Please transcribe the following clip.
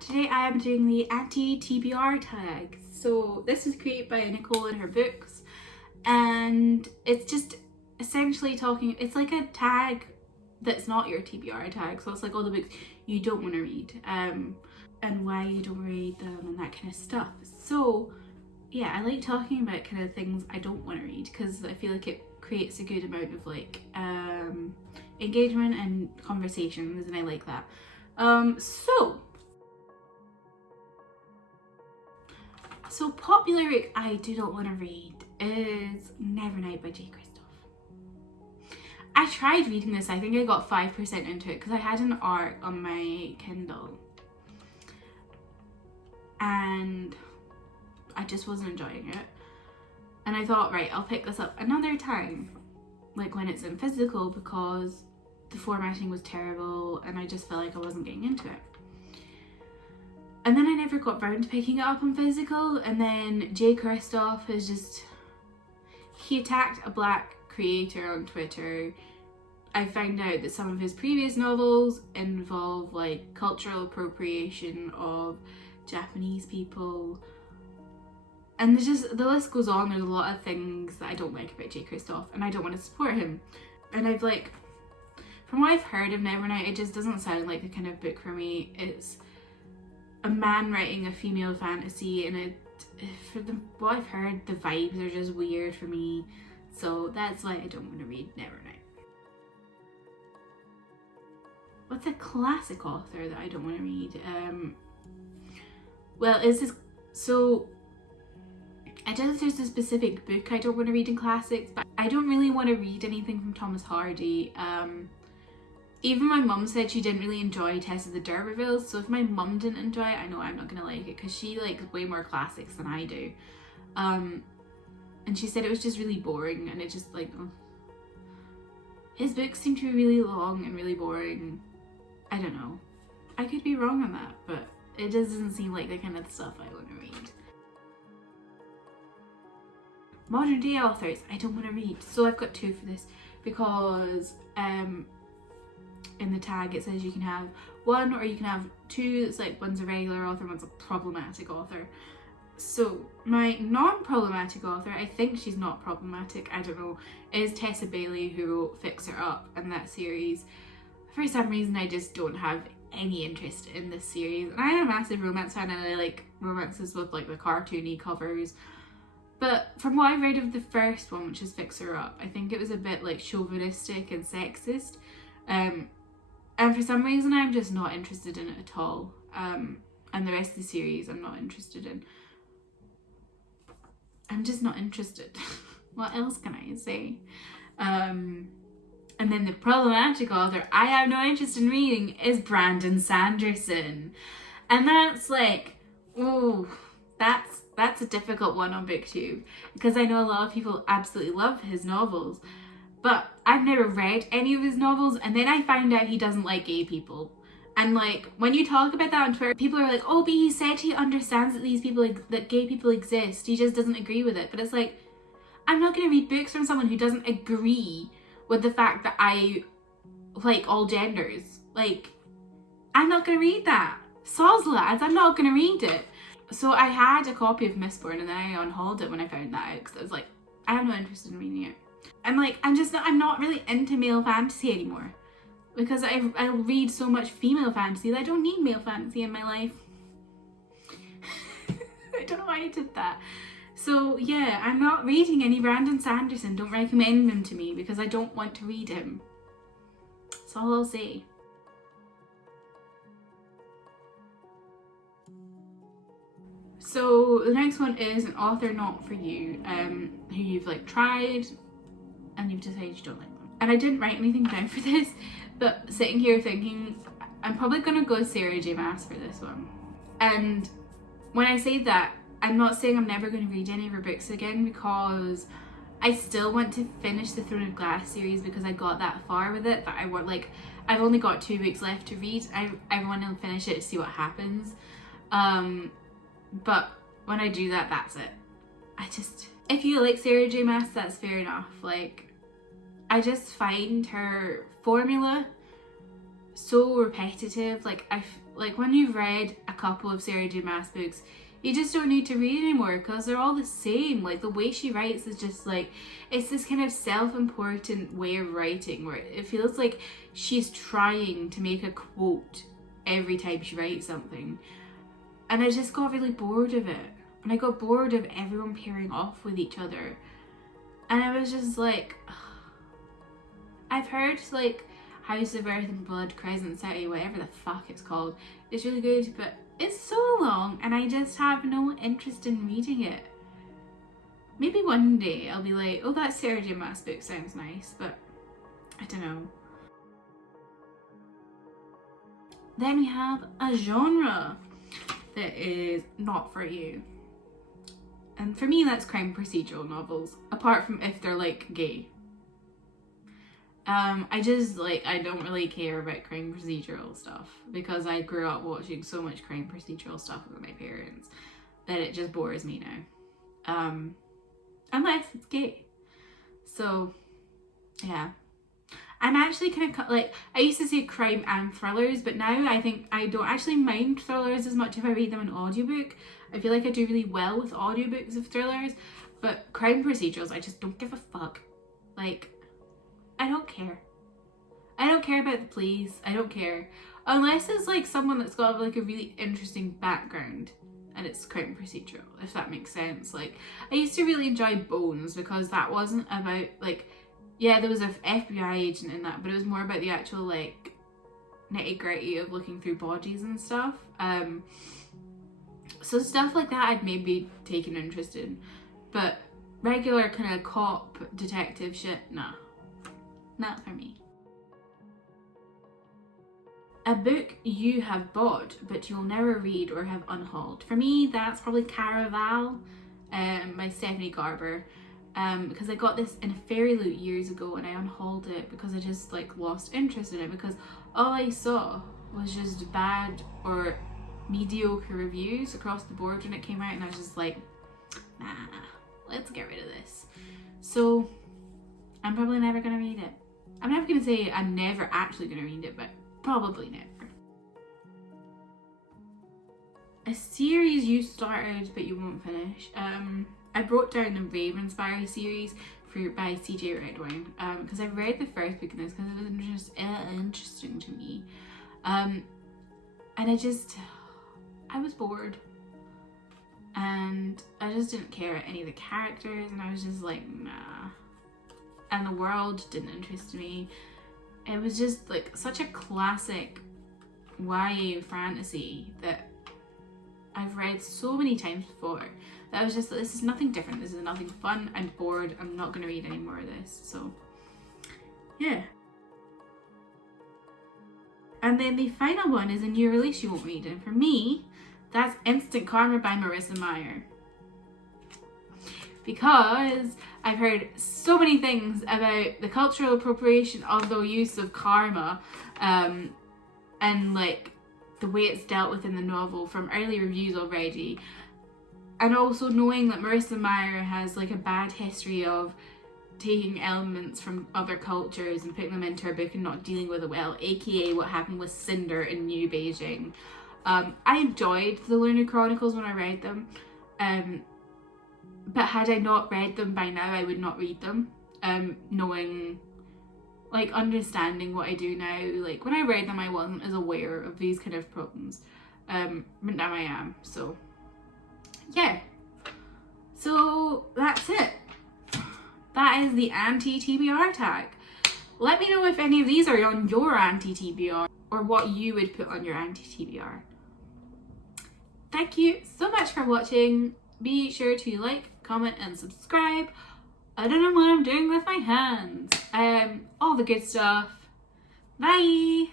Today I am doing the Anti-TBR tag. So this was created by Nicole in her books, and it's just essentially talking, it's like a tag that's not your TBR tag. So it's like all the books you don't want to read, and why you don't read them and that kind of stuff. So yeah, I like talking about kind of things I don't want to read because I feel like it creates a good amount of like engagement and conversations, and I like that. So popular book I do not want to read is Nevernight by J. I tried reading this. I think I got 5% into it because I had an art on my Kindle and I just wasn't enjoying it. And I thought, right, I'll pick this up another time, like when it's in physical, because the formatting was terrible and I just felt like I wasn't getting into it. And then I never got round to picking it up on physical, and then J. Kristoff is just, he attacked a black creator on Twitter. I found out that some of his previous novels involve like cultural appropriation of Japanese people. And there's just, the list goes on. There's a lot of things that I don't like about J. Kristoff, and I don't want to support him. And I've like, from what I've heard of Nevernight, it just doesn't sound like the kind of book for me. It's a man writing a female fantasy, and what I've heard, the vibes are just weird for me. So that's why I don't want to read Nevernight. What's a classic author that I don't want to read? Well, is this, so I don't know if there's a specific book I don't want to read in classics, but I don't really want to read anything from Thomas Hardy. Even my mum said she didn't really enjoy Tess of the D'Urbervilles, so if my mum didn't enjoy it, I know I'm not going to like it because she likes way more classics than I do. And she said it was just really boring, and it just like, his books seem to be really long and really boring. I don't know. I could be wrong on that, but it doesn't seem like the kind of stuff I want to read. Modern day authors I don't want to read. So I've got two for this because in the tag it says you can have one or you can have two. It's like one's a regular author, one's a problematic author. So my non-problematic author, I think she's not problematic, I don't know, is Tessa Bailey, who wrote Fix Her Up and that series. For some reason I just don't have any interest in this series. And I am a massive romance fan and I like romances with like the cartoony covers. But from what I read of the first one, which is Fix Her Up, I think it was a bit like chauvinistic and sexist. And for some reason I'm just not interested in it at all. And the rest of the series I'm not interested in. I'm just not interested. What else can I say? And then the problematic author I have no interest in reading is Brandon Sanderson. And that's like, ooh, that's a difficult one on BookTube because I know a lot of people absolutely love his novels, but I've never read any of his novels, and then I found out he doesn't like gay people. And like, when you talk about that on Twitter, people are like, oh, but he said he understands that these people, that gay people exist. He just doesn't agree with it. But it's like, I'm not going to read books from someone who doesn't agree with the fact that I like all genders. Like, I'm not going to read that. Soz lads, I'm not going to read it. So I had a copy of Mistborn and then I unhauled it when I found that out because I was like, I have no interest in reading it. And like, I'm not really into male fantasy anymore. Because I read so much female fantasy that I don't need male fantasy in my life. I don't know why I did that. So yeah, I'm not reading any Brandon Sanderson. Don't recommend him to me because I don't want to read him. That's all I'll say. So the next one is an author not for you, who you've like tried and you've decided you don't like them. And I didn't write anything down for this, but sitting here thinking, I'm probably gonna go Sarah J Maas for this one. And when I say that, I'm not saying I'm never gonna read any of her books again, because I still want to finish the Throne of Glass series because I got that far with it, but I've only got 2 weeks left to read. I want to finish it to see what happens. But when I do that, that's it. If you like Sarah J Maas, that's fair enough. Like, I just find her formula so repetitive. Like when you've read a couple of Sarah J Maas books, you just don't need to read anymore because they're all the same. Like, the way she writes is just like, it's this kind of self-important way of writing where it feels like she's trying to make a quote every time she writes something. And I just got really bored of it. And I got bored of everyone pairing off with each other. And I was just like, I've heard like House of Earth and Blood, Crescent City, whatever the fuck it's called, it's really good, but it's so long and I just have no interest in reading it. Maybe one day I'll be like, oh, that Sarah J Maas book sounds nice, but I don't know. Then we have a genre that is not for you. And for me, that's crime procedural novels, apart from if they're like gay. I don't really care about crime procedural stuff because I grew up watching so much crime procedural stuff with my parents that it just bores me now. Unless it's gay. So, yeah. I'm actually kind of like, I used to say crime and thrillers, but now I think I don't actually mind thrillers as much if I read them in audiobook. I feel like I do really well with audiobooks of thrillers, but crime procedurals, I just don't give a fuck. Like, I don't care. I don't care about the police. I don't care. Unless it's like someone that's got like a really interesting background and it's crime procedural, if that makes sense. Like, I used to really enjoy Bones because that wasn't about like, yeah, there was an FBI agent in that, but it was more about the actual like nitty gritty of looking through bodies and stuff. So stuff like that I'd maybe take an interest in, but regular kind of cop detective shit, nah. Not for me. A book you have bought but you'll never read or have unhauled. For me, that's probably Caraval by Stephanie Garber. Because I got this in a fairy loot years ago and I unhauled it because I just like lost interest in it because all I saw was just bad or mediocre reviews across the board when it came out, and I was just like, nah, let's get rid of this. So I'm probably never gonna read it. I'm never gonna say I'm never actually gonna read it, but probably never. A series you started but you won't finish. I wrote down the Ravensbury series by CJ Redwine because I read the first book in this because it was just interesting to me, and I was bored and I just didn't care about any of the characters and I was just like, nah. And the world didn't interest me. It was just like such a classic YA fantasy that I've read so many times before that I was just like, this is nothing different, this is nothing fun, I'm bored, I'm not going to read any more of this. So yeah. And then the final one is a new release you won't read, and for me that's Instant Karma by Marissa Meyer, because I've heard so many things about the cultural appropriation of the use of karma and like the way it's dealt with in the novel from early reviews already, and also knowing that Marissa Meyer has like a bad history of taking elements from other cultures and putting them into her book and not dealing with it well, aka what happened with Cinder in New Beijing. I enjoyed the Lunar Chronicles when I read them, but had I not read them by now I would not read them, knowing, like, understanding what I do now. Like, when I read them I wasn't as aware of these kind of problems, but now I am. So yeah, so that's it. That is the anti-TBR tag. Let me know if any of these are on your anti-TBR or what you would put on your anti-TBR. Thank you so much for watching. Be sure to like, comment and subscribe. I don't know what I'm doing with my hands. All the good stuff. Bye!